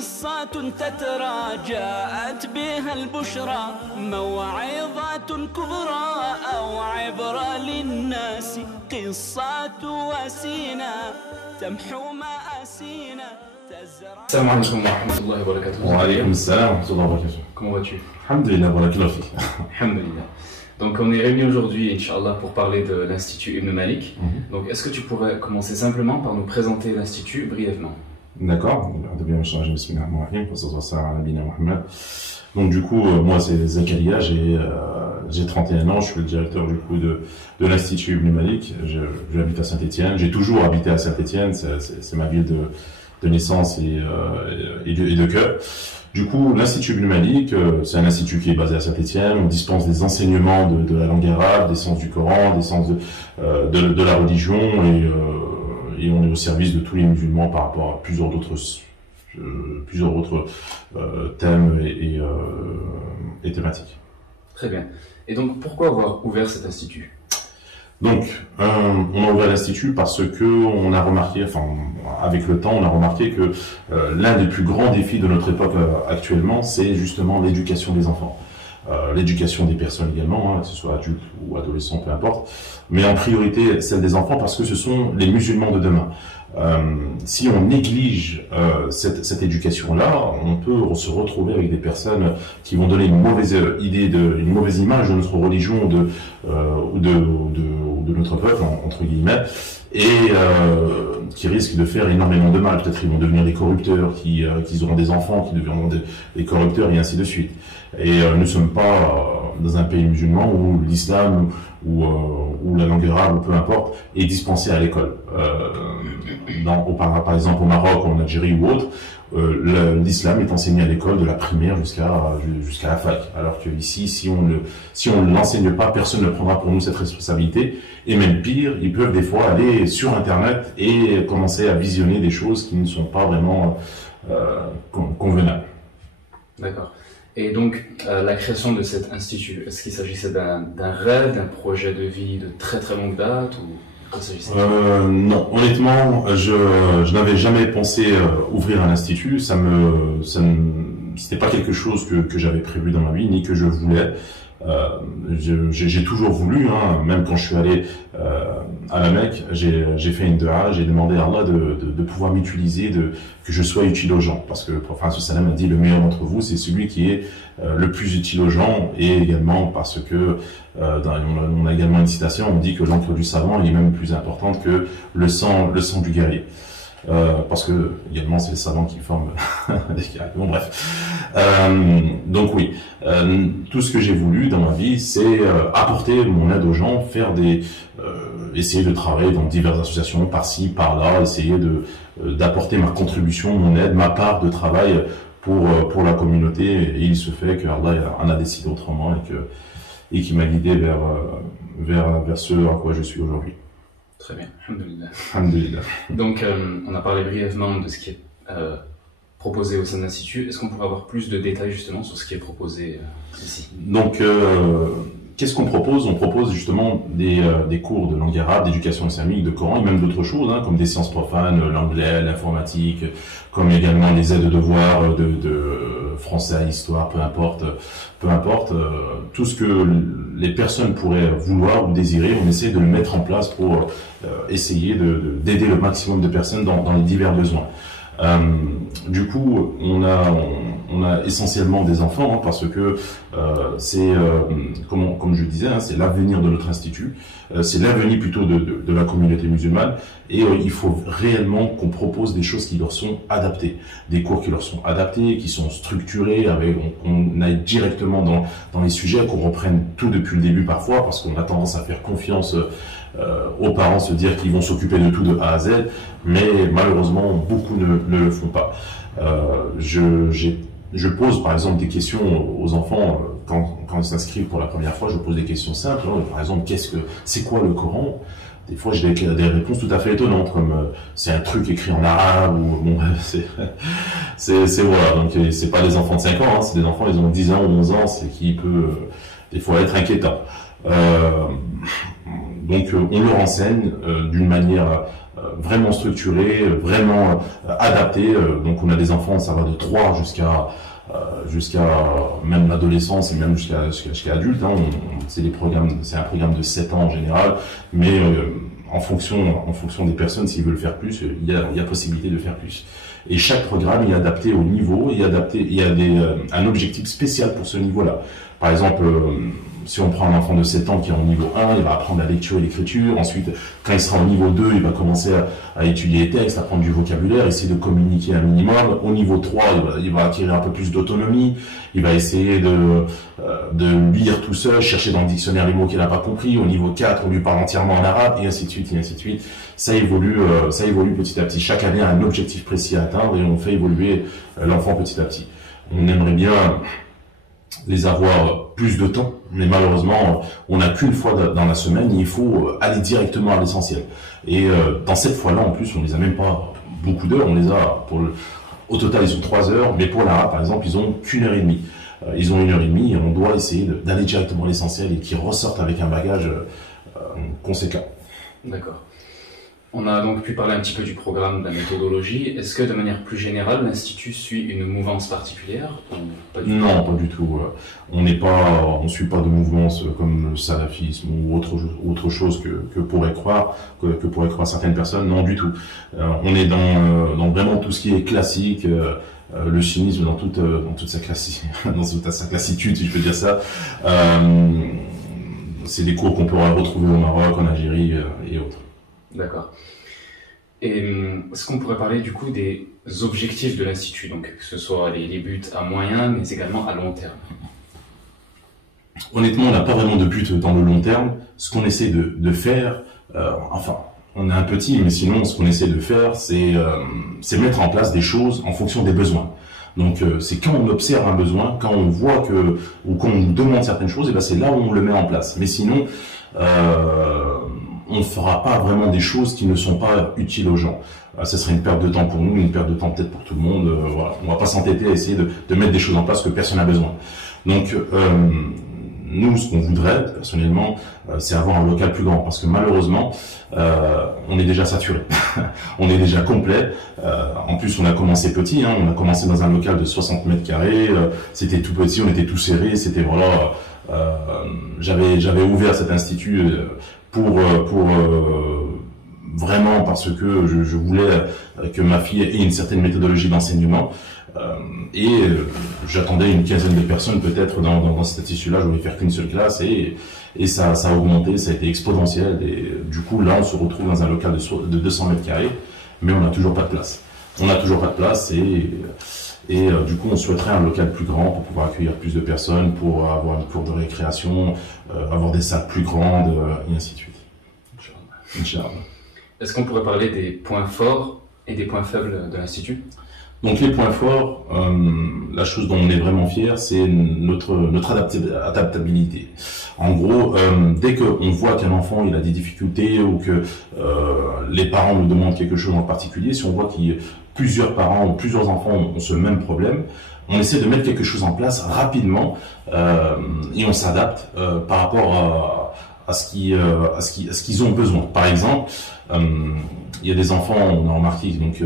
قصة تترى جاءت بها البشرى موعظة كبرى أو عبرة للناس قصة وسينا تمحو مآسينا تزرع. السلام عليكم ورحمة الله وبركاته. وعليكم السلام ورحمة الله وبركاته. Comment vas-tu? Alhamdulillah, barakallah fik. Alhamdulillah. Donc on est réunis aujourd'hui, Inch'Allah, pour parler de l'Institut Ibn Malik. Donc est-ce que tu pourrais commencer simplement par nous présenter l'Institut brièvement? D'accord. Donc du coup, moi c'est Zakaria, j'ai 31 ans, je suis le directeur du coup de l'Institut Ibn Malik. J'habite à Saint-Étienne, j'ai toujours habité à Saint-Étienne, c'est ma ville de naissance et de cœur. Du coup, l'Institut Ibn Malik, c'est un institut qui est basé à Saint-Étienne. On dispense des enseignements de la langue arabe, des sens du Coran, des sens de la religion, et on est au service de tous les musulmans par rapport à plusieurs autres thèmes et thématiques. Très bien. Et donc, pourquoi avoir ouvert cet institut? Donc, on a ouvert l'institut parce que on a remarqué, enfin, avec le temps, on a remarqué que l'un des plus grands défis de notre époque actuellement, c'est justement l'éducation des enfants. L'éducation des personnes également, hein, que ce soit adultes ou adolescents, peu importe, mais en priorité celle des enfants parce que ce sont les musulmans de demain. Si on néglige cette éducation-là, on peut se retrouver avec des personnes qui vont donner une mauvaise idée, une mauvaise image de notre religion ou de notre peuple, entre guillemets, et qui risquent de faire énormément de mal. Peut-être ils vont devenir des corrupteurs, qu'ils auront des enfants qui deviendront des corrupteurs, et ainsi de suite. Et nous ne sommes pas dans un pays musulman où l'islam ou la langue arabe, ou peu importe, est dispensée à l'école. Par exemple au Maroc, en Algérie ou autre, l'islam est enseigné à l'école de la primaire jusqu'à la fac. Alors que ici, si on ne l'enseigne pas, personne ne prendra pour nous cette responsabilité. Et même pire, ils peuvent des fois aller sur Internet et commencer à visionner des choses qui ne sont pas vraiment convenables. D'accord. Et donc, la création de cet institut, est-ce qu'il s'agissait d'un rêve, d'un projet de vie de très très longue date ou quoi s'agissait-il? Non, honnêtement, je n'avais jamais pensé ouvrir un institut. C'était pas quelque chose que j'avais prévu dans ma vie, ni que je voulais. J'ai toujours voulu, hein, même quand je suis allé à la Mecque, j'ai fait une dua, j'ai demandé à Allah de pouvoir m'utiliser, que je sois utile aux gens, parce que le prophète sallam a dit le meilleur d'entre vous c'est celui qui est le plus utile aux gens, et également parce que on a également une citation, on dit que l'encre du savant est même plus importante que le sang du guerrier. Parce que également c'est le savant qui forme les guerriers. Bon bref. Donc oui, tout ce que j'ai voulu dans ma vie, c'est apporter mon aide aux gens, essayer de travailler dans diverses associations par-ci, par-là, essayer d'apporter ma contribution, mon aide, ma part de travail pour la communauté. Et il se fait que Allah en a décidé autrement et qui m'a guidé vers ce à quoi je suis aujourd'hui. Très bien, alhamdulillah. Alhamdulillah. Donc, on a parlé brièvement de ce qui est proposé au sein de l'Institut. Est-ce qu'on pourrait avoir plus de détails justement sur ce qui est proposé ici? Donc, qu'est-ce qu'on propose? On propose justement des cours de langue arabe, d'éducation islamique, de Coran, et même d'autres choses, hein, comme des sciences profanes, l'anglais, l'informatique, comme également les aides de devoirs de français, histoire, peu importe, tout ce que les personnes pourraient vouloir ou désirer, on essaie de le mettre en place pour essayer d'aider le maximum de personnes dans les divers besoins. Du coup, on a essentiellement des enfants, hein, parce que c'est, comme je disais, hein, c'est l'avenir de notre institut, c'est l'avenir plutôt de la communauté musulmane, et il faut réellement qu'on propose des choses qui leur sont adaptées, des cours qui leur sont adaptés, qui sont structurés, on aille directement dans les sujets, qu'on reprenne tout depuis le début parfois, parce qu'on a tendance à faire confiance aux parents, se dire qu'ils vont s'occuper de tout de A à Z, mais malheureusement beaucoup ne le font pas. Je pose par exemple des questions aux enfants quand ils s'inscrivent pour la première fois. Je pose des questions simples, hein, par exemple c'est quoi le Coran? Des fois j'ai des réponses tout à fait étonnantes, comme c'est un truc écrit en arabe, ou bon, c'est voilà. Donc c'est pas des enfants de 5 ans, hein, c'est des enfants, ils ont 10 ans ou 11 ans, c'est qui peut des fois être inquiétant. Donc on leur enseigne d'une manière vraiment structuré, vraiment adapté. Donc on a des enfants, ça va de 3 jusqu'à même l'adolescence et même jusqu'à adulte. Hein. C'est un programme de 7 ans en général, mais en fonction des personnes, s'ils veulent faire plus, il y a possibilité de faire plus. Et chaque programme est adapté au niveau, il y a un objectif spécial pour ce niveau-là. Par exemple, si on prend un enfant de 7 ans qui est au niveau 1, il va apprendre la lecture et l'écriture. Ensuite, quand il sera au niveau 2, il va commencer à étudier les textes, à prendre du vocabulaire, essayer de communiquer un minimum. Au niveau 3, il va acquérir un peu plus d'autonomie. Il va essayer de lire tout seul, chercher dans le dictionnaire les mots qu'il n'a pas compris. Au niveau 4, on lui parle entièrement en arabe, et ainsi de suite, et ainsi de suite. Ça évolue petit à petit. Chaque année a un objectif précis à atteindre et on fait évoluer l'enfant petit à petit. On aimerait bien les avoir plus de temps, mais malheureusement, on n'a qu'une fois dans la semaine, il faut aller directement à l'essentiel. Et dans cette fois-là, en plus, on les a même pas beaucoup d'heures, on les a, au total, ils ont 3 heures, mais pour l'arabe, par exemple, ils ont qu'1 heure et demie. Ils ont 1 heure et demie et on doit essayer d'aller directement à l'essentiel et qu'ils ressortent avec un bagage conséquent. D'accord. On a donc pu parler un petit peu du programme, de la méthodologie. Est-ce que de manière plus générale, l'Institut suit une mouvance particulière ou pas du tout? Non, pas du tout. On suit pas de mouvance comme le salafisme ou autre chose que pourraient croire certaines personnes. Non, du tout. On est dans vraiment tout ce qui est classique, le sunnisme dans toute sa classitude, si je peux dire ça. C'est des cours qu'on pourra retrouver au Maroc, en Algérie et autres. D'accord. Et est-ce qu'on pourrait parler du coup des objectifs de l'Institut, donc que ce soit les buts à moyen, mais également à long terme? Honnêtement, on n'a pas vraiment de but dans le long terme. Ce qu'on essaie de faire, on est un petit, mais sinon, ce qu'on essaie de faire, c'est mettre en place des choses en fonction des besoins. Donc, c'est quand on observe un besoin, quand on voit ou qu'on nous demande certaines choses, et ben c'est là où on le met en place. Mais sinon, on ne fera pas vraiment des choses qui ne sont pas utiles aux gens. Ce serait une perte de temps pour nous, une perte de temps peut-être pour tout le monde. Voilà. On ne va pas s'entêter à essayer de mettre des choses en place que personne n'a besoin. Donc, nous, ce qu'on voudrait, personnellement, c'est avoir un local plus grand. Parce que malheureusement, on est déjà saturé. On est déjà complet. En plus, on a commencé petit. Hein. On a commencé dans un local de 60 mètres carrés. C'était tout petit, on était tout serré. C'était voilà. J'avais ouvert cet institut pour vraiment parce que je voulais que ma fille ait une certaine méthodologie d'enseignement j'attendais une quinzaine de personnes peut-être dans cet institut-là. Je voulais faire qu'une seule classe et ça a augmenté, ça a été exponentiel et du coup là on se retrouve dans un local de 200 mètres carrés mais on n'a toujours pas de place. On n'a toujours pas de place et du coup on souhaiterait un local plus grand pour pouvoir accueillir plus de personnes, pour avoir une cour de récréation, avoir des salles plus grandes et ainsi de suite. Inch'Allah. Est-ce qu'on pourrait parler des points forts et des points faibles de l'Institut? Donc les points forts, la chose dont on est vraiment fier, c'est notre adaptabilité. En gros, dès qu'on voit qu'un enfant il a des difficultés ou que les parents nous demandent quelque chose en particulier, si on voit qu'il y a plusieurs parents ou plusieurs enfants ont ce même problème, on essaie de mettre quelque chose en place rapidement et on s'adapte par rapport à ce qu'ils ont besoin. Par exemple, il y a des enfants, on a remarqué donc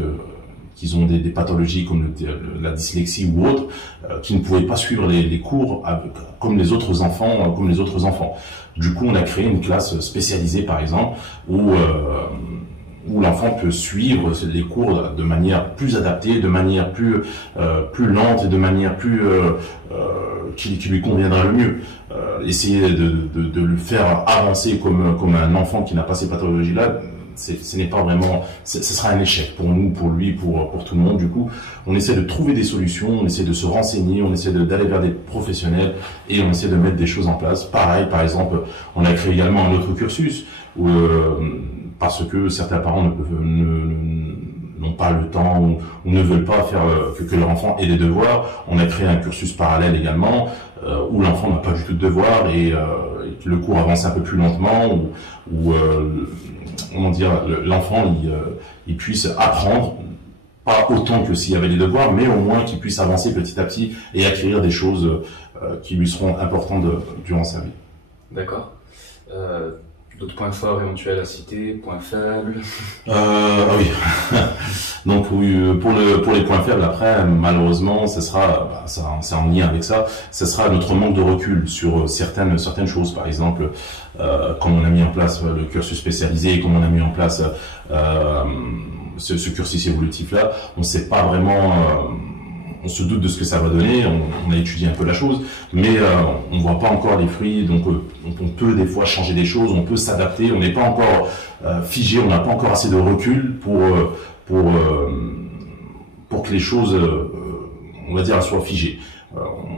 qu'ils ont des pathologies comme la dyslexie ou autre, qui ne pouvaient pas suivre les cours comme les autres enfants. Du coup, on a créé une classe spécialisée, par exemple, où l'enfant peut suivre les cours de manière plus adaptée, de manière plus lente et de manière qui lui conviendra le mieux. Essayer de le faire avancer comme un enfant qui n'a pas ces pathologies-là, ce n'est pas vraiment, ce sera un échec pour nous, pour lui, pour tout le monde. Du coup, on essaie de trouver des solutions, on essaie de se renseigner, on essaie d'aller vers des professionnels et on essaie de mettre des choses en place. Pareil, par exemple, on a créé également un autre cursus où, parce que certains parents n'ont pas le temps ou ne veulent pas faire que leur enfant ait des devoirs. On a créé un cursus parallèle également où l'enfant n'a pas du tout de devoirs et le cours avance un peu plus lentement où comment dire, l'enfant il puisse apprendre, pas autant que s'il y avait des devoirs, mais au moins qu'il puisse avancer petit à petit et acquérir des choses qui lui seront importantes durant sa vie. D'accord. D'autres points forts éventuels à citer, points faibles? Oui. Donc oui, pour les points faibles, après, malheureusement, ce sera, c'est en lien avec ça, ce sera notre manque de recul sur certaines choses. Par exemple, comme on a mis en place le cursus spécialisé, comme on a mis en place ce cursus évolutif-là, on ne sait pas vraiment... on se doute de ce que ça va donner, on a étudié un peu la chose, mais on ne voit pas encore les fruits, donc on peut des fois changer des choses, on peut s'adapter, on n'est pas encore figé, on n'a pas encore assez de recul pour que les choses, on va dire, soient figées.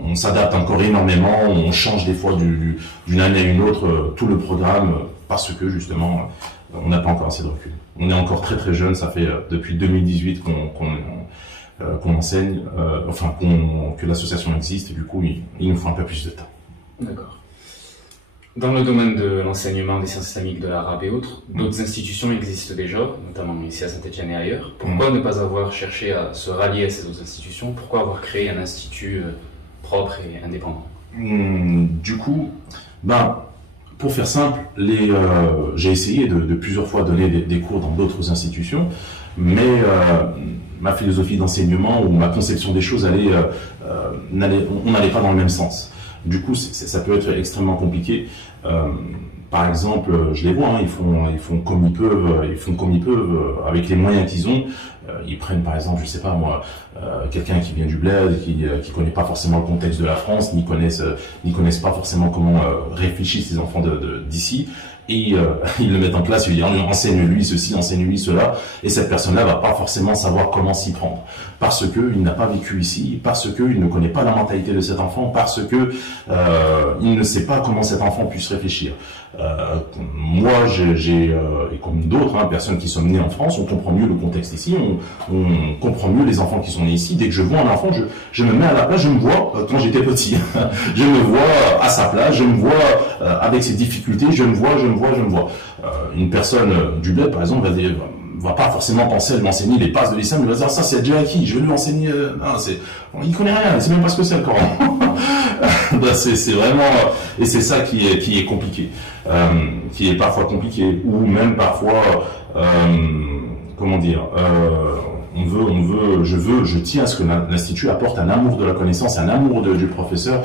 On s'adapte encore énormément, on change des fois d'une année à une autre tout le programme parce que justement on n'a pas encore assez de recul. On est encore très très jeune, ça fait depuis 2018 qu'on enseigne, que l'association existe, et du coup il nous faut un peu plus de temps. D'accord. Dans le domaine de l'enseignement des sciences islamiques, de l'arabe et autres, d'autres institutions existent déjà, notamment ici à Saint-Étienne et ailleurs. Pourquoi ne pas avoir cherché à se rallier à ces autres institutions? Pourquoi avoir créé un institut propre et indépendant? Du coup, pour faire simple, j'ai essayé de plusieurs fois donner des cours dans d'autres institutions, mais ma philosophie d'enseignement ou ma conception des choses on n'allait pas dans le même sens. Du coup, ça peut être extrêmement compliqué. Par exemple, je les vois, hein, ils font comme ils peuvent, avec les moyens qu'ils ont. Ils prennent par exemple, je sais pas moi, quelqu'un qui vient du bled, qui connaît pas forcément le contexte de la France, ni connaissent pas forcément comment réfléchissent les enfants d'ici. Et ils le mettent en place, ils disent enseigne-lui ceci, enseigne-lui cela, et cette personne-là va pas forcément savoir comment s'y prendre, parce que il n'a pas vécu ici, parce que il ne connaît pas la mentalité de cet enfant, parce que il ne sait pas comment cet enfant puisse réfléchir. Moi, et comme d'autres personnes qui sont nées en France, on comprend mieux le contexte ici, on comprend mieux les enfants qui sont nés ici. Dès que je vois un enfant, je me mets à la place, je me vois quand j'étais petit, je me vois à sa place, je me vois avec ses difficultés, je me vois. Une personne du bled, par exemple, va pas forcément penser à lui enseigner les bases de l'islam, il va dire ça c'est déjà acquis, je vais lui enseigner, il connaît rien, il sait même pas ce que c'est le Coran. C'est vraiment, et c'est ça qui est compliqué, qui est parfois compliqué, ou même parfois, comment dire, je tiens à ce que l'Institut apporte un amour de la connaissance, un amour du professeur,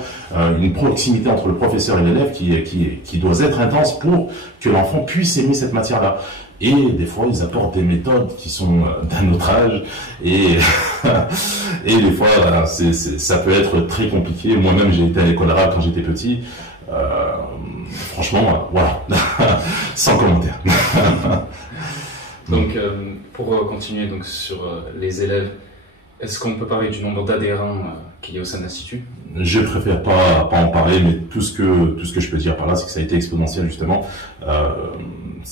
une proximité entre le professeur et l'élève qui doit être intense pour que l'enfant puisse aimer cette matière-là. Et des fois, ils apportent des méthodes qui sont d'un autre âge, et des fois, voilà, ça peut être très compliqué. Moi-même, j'ai été à l'école arabe quand j'étais petit. Franchement, voilà, sans commentaire. Donc, pour continuer donc, sur les élèves, est-ce qu'on peut parler du nombre d'adhérents qu'il y a au sein de l'Institut? Je préfère pas en parler, mais tout ce que je peux dire par là, c'est que ça a été exponentiel justement.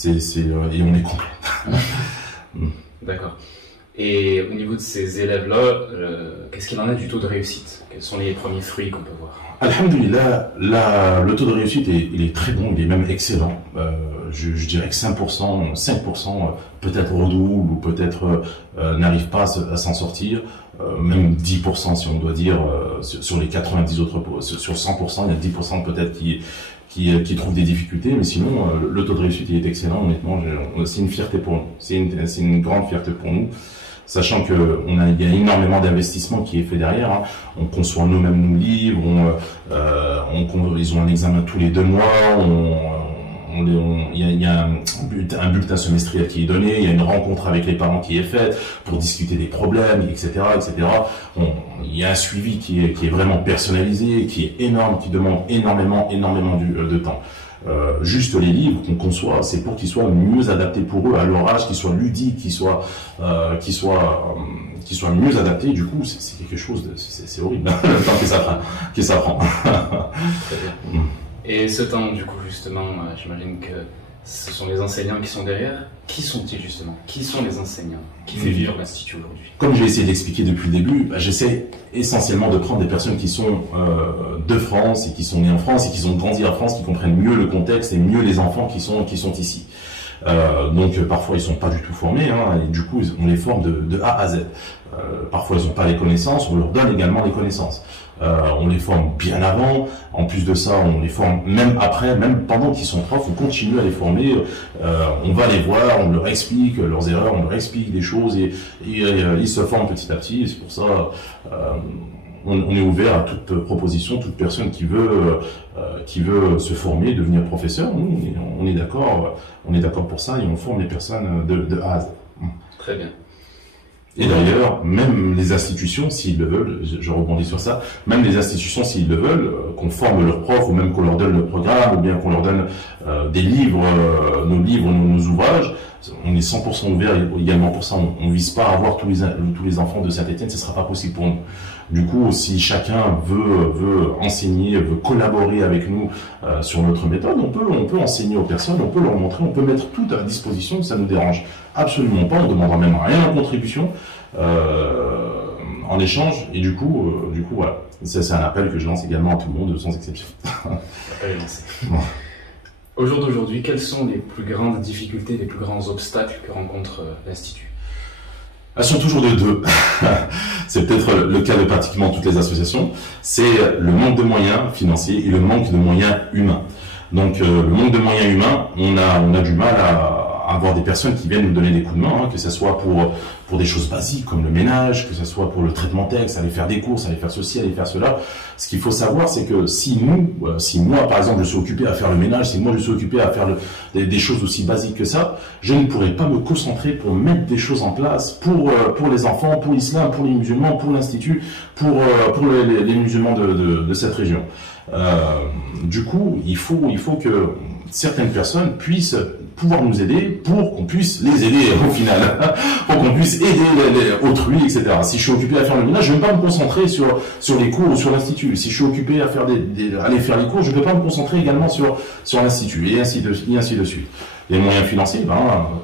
Et on est complet. D'accord. Et au niveau de ces élèves-là, qu'est-ce qu'il en est du taux de réussite? Quels sont les premiers fruits qu'on peut voir? Alhamdulillah, le taux de réussite il est très bon, il est même excellent. Je dirais que 5% peut-être redouble ou peut-être n'arrive pas à s'en sortir. Même 10% si on doit dire, sur les 90 autres, sur 100%, il y a 10% peut-être qui trouvent des difficultés, mais sinon le taux de réussite il est excellent, honnêtement, c'est une fierté pour nous, c'est une grande fierté pour nous. Sachant que il y a énormément d'investissement qui est fait derrière. Hein. On conçoit nous-mêmes nos livres, ils ont un examen tous les 2 mois, il y a un bulletin semestriel qui est donné, il y a une rencontre avec les parents qui est faite pour discuter des problèmes, etc., etc. Il y a un suivi qui est vraiment personnalisé, qui est énorme, qui demande énormément de temps. Juste les livres qu'on conçoit, c'est pour qu'ils soient mieux adaptés pour eux à leur âge, qu'ils soient ludiques, qu'ils soient mieux adaptés. Du coup, c'est quelque chose c'est horrible le temps que ça prend. Très bien. Et ce temps, du coup, justement, j'imagine que ce sont les enseignants qui sont derrière. Qui sont-ils justement? Qui sont les enseignants? Qui fait vivre l'Institut aujourd'hui? Comme j'ai essayé d'expliquer depuis le début, j'essaie essentiellement de prendre des personnes qui sont de France et qui sont nées en France et qui ont grandi en France, qui comprennent mieux le contexte et mieux les enfants qui sont ici. Donc parfois ils sont pas du tout formés, hein, et du coup on les forme de A à Z. Parfois ils n'ont pas les connaissances, on leur donne également les connaissances. on les forme bien avant. En plus de ça, on les forme même après, même pendant qu'ils sont profs, on continue à les former. On va les voir, on leur explique leurs erreurs, on leur explique des choses et ils se forment petit à petit. C'est pour ça on est ouvert à toute proposition, toute personne qui veut se former, devenir professeur. Nous, on est d'accord pour ça et on forme les personnes de A à Z. Très bien. Et d'ailleurs, même les institutions, s'ils le veulent, je rebondis sur ça, même les institutions, s'ils le veulent, qu'on forme leurs profs, ou même qu'on leur donne le programme, ou bien qu'on leur donne des livres, nos ouvrages, on est 100% ouvert également pour ça. On ne vise pas à avoir tous les enfants de Saint-Étienne, ce ne sera pas possible pour nous. Du coup, si chacun veut enseigner, veut collaborer avec nous sur notre méthode, on peut enseigner aux personnes, on peut leur montrer, on peut mettre tout à disposition, ça ne nous dérange absolument pas, on ne demandera même rien en contribution, en échange, et du coup voilà. C'est un appel que je lance également à tout le monde, sans exception. L'appel est lancé. Au jour d'aujourd'hui, quelles sont les plus grandes difficultés, les plus grands obstacles que rencontre l'Institut? Elles sont toujours de deux. C'est peut-être le cas de pratiquement toutes les associations. C'est le manque de moyens financiers et le manque de moyens humains. Donc le manque de moyens humains, on a du mal à avoir des personnes qui viennent nous donner des coups de main, que ce soit pour des choses basiques comme le ménage, que ce soit pour le traitement texte, aller faire des courses, aller faire ceci, aller faire cela. Ce qu'il faut savoir, c'est que si moi par exemple je suis occupé à faire le ménage, si moi je suis occupé à faire des choses aussi basiques que ça, je ne pourrais pas me concentrer pour mettre des choses en place pour les enfants, pour l'islam, pour les musulmans, pour l'institut, pour les musulmans de cette région. Du coup, il faut que certaines personnes puissent pouvoir nous aider pour qu'on puisse les aider au final, pour qu'on puisse aider autrui, etc. Si je suis occupé à faire le ménage, je ne vais pas me concentrer sur les cours ou sur l'institut. Si je suis occupé à aller faire les cours, je ne peux pas me concentrer également sur l'institut, et ainsi de suite. Les moyens financiers,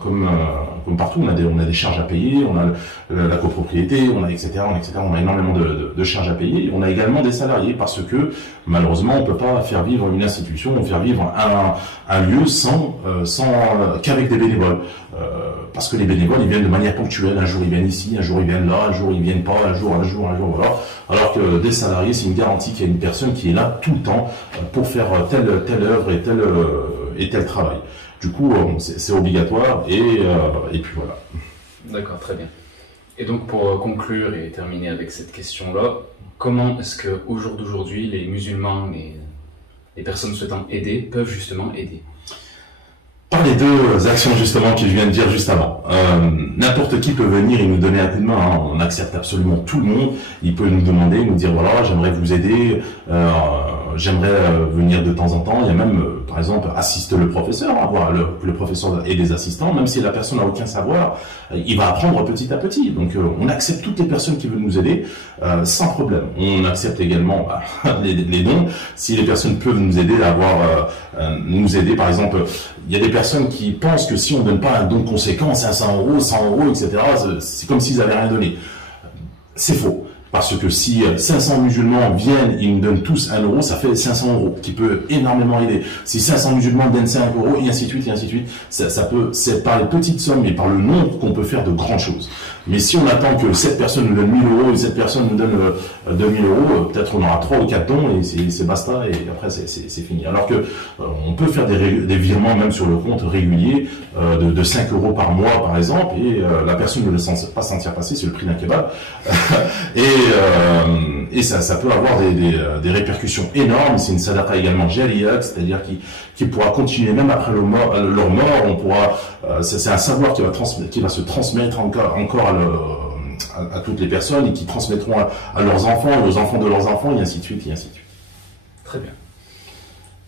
comme partout, on a des charges à payer, on a la copropriété, etc. On a énormément de charges à payer. On a également des salariés parce que malheureusement, on ne peut pas faire vivre une institution, faire vivre un lieu qu'avec des bénévoles. Parce que les bénévoles, ils viennent de manière ponctuelle. Un jour, ils viennent ici, un jour, ils viennent là, un jour, ils viennent pas, un jour, voilà. Alors que des salariés, c'est une garantie qu'il y a une personne qui est là tout le temps pour faire telle œuvre et tel travail. Du coup, c'est obligatoire et puis voilà. D'accord, très bien. Et donc pour conclure et terminer avec cette question-là, comment est-ce qu'au jour d'aujourd'hui, les musulmans, les personnes souhaitant aider, peuvent justement aider? Par les deux actions justement que je viens de dire juste avant. N'importe qui peut venir et nous donner un coup de main, hein. On accepte absolument tout le monde. Il peut nous demander, nous dire voilà, j'aimerais vous aider, j'aimerais venir de temps en temps. Il y a même, par exemple, assister le professeur, hein, voir le professeur et des assistants, même si la personne n'a aucun savoir, il va apprendre petit à petit. Donc on accepte toutes les personnes qui veulent nous aider sans problème. On accepte également les dons. Si les personnes peuvent nous aider nous aider, par exemple, il y a des personnes qui pensent que si on ne donne pas un don conséquent, 500 euros, 100 euros, etc., c'est comme s'ils n'avaient rien donné. C'est faux. Parce que si 500 musulmans viennent, ils nous donnent tous 1 euro, ça fait 500 euros, qui peut énormément aider. Si 500 musulmans donnent 5 euros, et ainsi de suite, c'est par les petites sommes, mais par le nombre qu'on peut faire de grandes choses. Mais si on attend que cette personne nous donne 1000 euros et cette personne nous donne 2000 euros, peut-être on aura 3 ou 4 dons et c'est basta, et après c'est fini. Alors que on peut faire des virements même sur le compte régulier de 5 euros par mois, par exemple, et la personne ne le sent pas sentir passer, c'est le prix d'un kebab. Et ça peut avoir des répercussions énormes. C'est une sadaqa également jariya, c'est-à-dire qui pourra continuer même après leur mort. On pourra, c'est un savoir qui va se transmettre encore à toutes les personnes et qui transmettront à leurs enfants, aux enfants de leurs enfants, et ainsi de suite, et ainsi de suite. Très bien.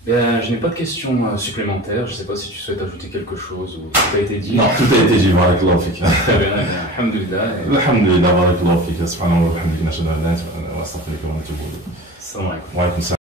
Bien, je n'ai pas de questions supplémentaires. Je ne sais pas si tu souhaites ajouter quelque chose ou tout a été dit. Non, tout a été dit. Barakallahu fik. Très bien, alhamdulillah. Alhamdulillah, barakallahu fik. Subhanallah, alhamdulillah, nashhadu an la ilaha illa Allah wa astaghfiruka wa atubu ilayk. Assalamu alaikum. Wa alaykum assalam.